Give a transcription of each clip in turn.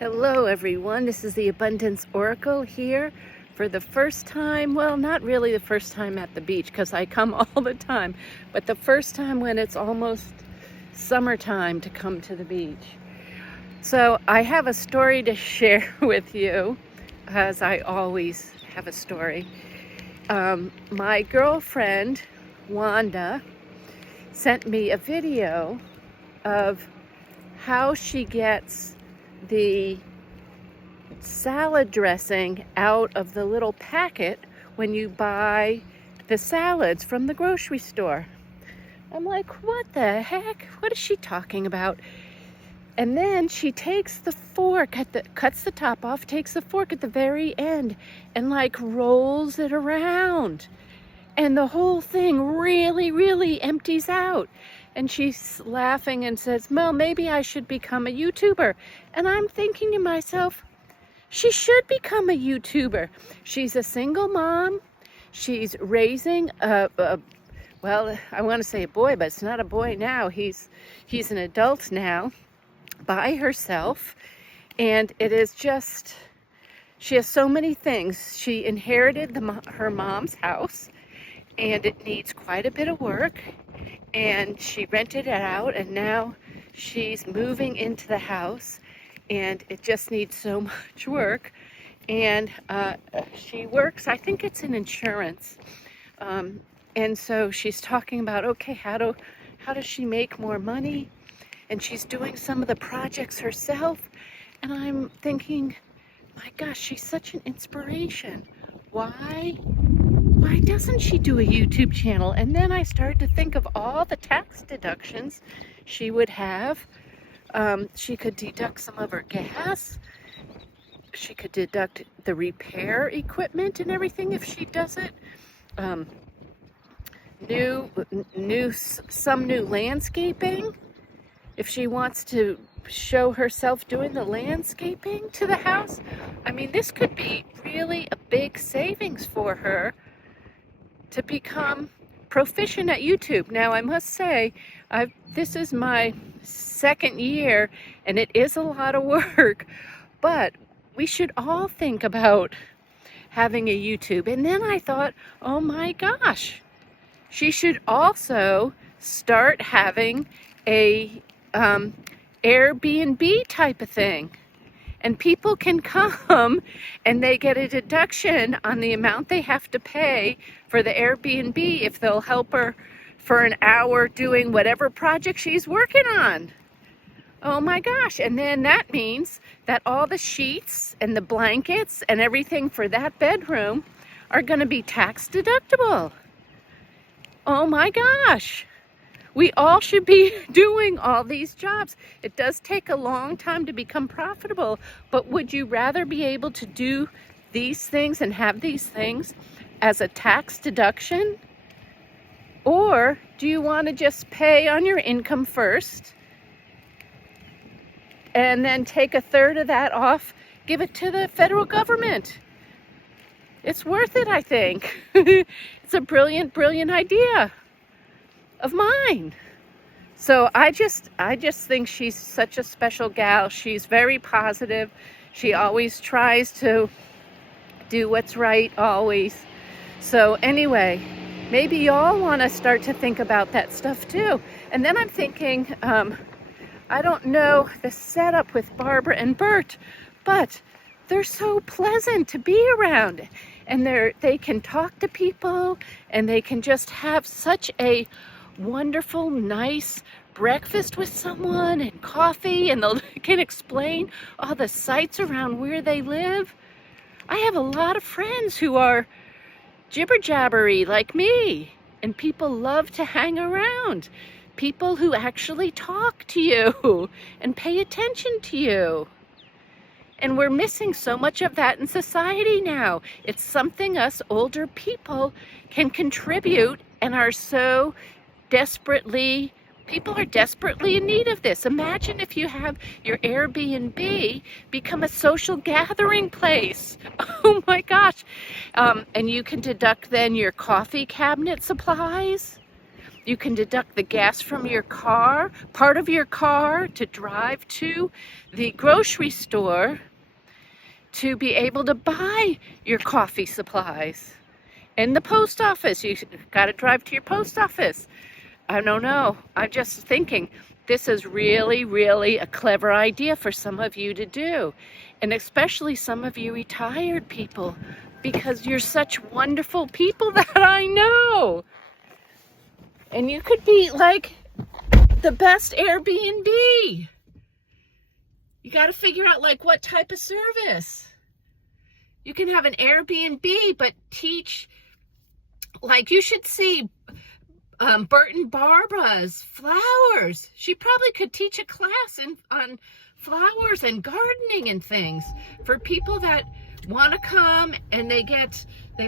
Hello everyone, this is the Abundance Oracle here for the first time, well not really the first time at the beach because I come all the time, but the first time when it's almost summertime to come to the beach. So I have a story to share with you, as I always have a story. My girlfriend, Wanda, sent me a video of how she gets the salad dressing out of the little packet when you buy the salads from the grocery store. I'm like, what the heck? What is she talking about? And then she takes the fork cuts the top off, takes the fork at the very end and like rolls it around. And the whole thing really empties out. And she's laughing and says, Mel, maybe I should become a YouTuber. And I'm thinking to myself, she should become a YouTuber. She's a single mom. She's raising well, I want to say a boy, but it's not a boy now. He's an adult now by herself. And it is just, she has so many things. She inherited her mom's house, and it needs quite a bit of work. And she rented it out, and now she's moving into the house, and it just needs so much work. And she works, I think it's in insurance, and so she's talking about, okay, how does she make more money? And she's doing some of the projects herself, and I'm thinking, my gosh, she's such an inspiration. Why doesn't she do a YouTube channel? And then I started to think of all the tax deductions she would have. She could deduct some of her gas. She could deduct the repair equipment and everything if she does it. Some new landscaping. If she wants to show herself doing the landscaping to the house. I mean, this could be really a big savings for her to become proficient at YouTube. Now, I must say, this is my second year, and it is a lot of work, but we should all think about having a YouTube. And then I thought, oh my gosh, she should also start having a Airbnb type of thing. And people can come and they get a deduction on the amount they have to pay for the Airbnb if they'll help her for an hour doing whatever project she's working on. Oh my gosh. And then that means that all the sheets and the blankets and everything for that bedroom are going to be tax deductible. Oh my gosh. We all should be doing all these jobs. It does take a long time to become profitable, but would you rather be able to do these things and have these things as a tax deduction? Or do you want to just pay on your income first and then take a third of that off, give it to the federal government? It's worth it, I think. It's a brilliant idea of mine. So I just think she's such a special gal. She's very positive. She always tries to do what's right, always. So anyway, maybe y'all want to start to think about that stuff too. And then I'm thinking, I don't know the setup with Barbara and Bert, but they're so pleasant to be around, and they can talk to people, and they can just have such a wonderful, nice breakfast with someone and coffee, and they can explain all the sights around where they live. I have a lot of friends who are jibber-jabbery like me, and people love to hang around. People who actually talk to you and pay attention to you. And we're missing so much of that in society now. It's something us older people can contribute and are so people are desperately in need of this. Imagine if you have your Airbnb become a social gathering place. Oh my gosh. And you can deduct then your coffee cabinet supplies. You can deduct the gas from your car, part of your car, to drive to the grocery store to be able to buy your coffee supplies. And the post office, you got to drive to your post office. I don't know. I'm just thinking this is really, really a clever idea for some of you to do. And especially some of you retired people, because you're such wonderful people that I know. And you could be like the best Airbnb. You got to figure out like what type of service. You can have an Airbnb, but teach, like you should see Bert and Barbara's flowers. She probably could teach a class on flowers and gardening and things for people that want to come, and they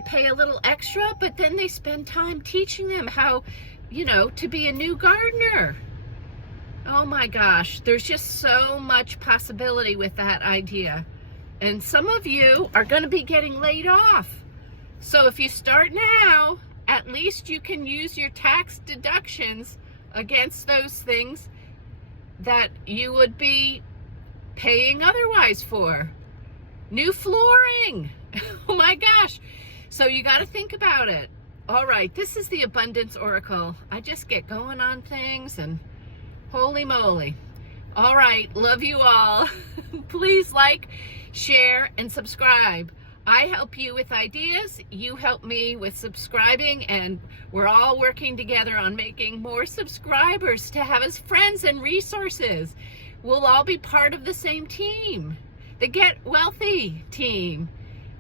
pay a little extra, but then they spend time teaching them how, you know, to be a new gardener. Oh my gosh, there's just so much possibility with that idea. And some of you are going to be getting laid off. So if you start now, at least you can use your tax deductions against those things that you would be paying otherwise for. New flooring. Oh my gosh. So you got to think about it. All right, this is the Abundance Oracle. I just get going on things and holy moly. All right, love you all. Please like, share, and subscribe. I help you with ideas, you help me with subscribing, and we're all working together on making more subscribers to have as friends and resources. We'll all be part of the same team, the Get Wealthy team,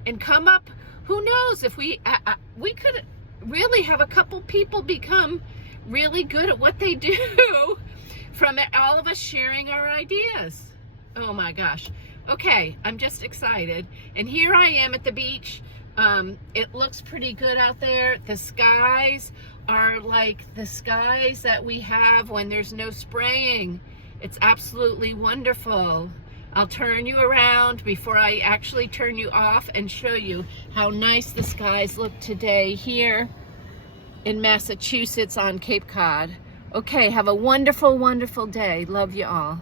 and come up, who knows, if we could really have a couple people become really good at what they do from all of us sharing our ideas. Oh my gosh. Okay, I'm just excited. And here I am at the beach. It looks pretty good out there. The skies are like the skies that we have when there's no spraying. It's absolutely wonderful. I'll turn you around before I actually turn you off and show you how nice the skies look today here in Massachusetts on Cape Cod. Okay, have a wonderful, wonderful day. Love you all.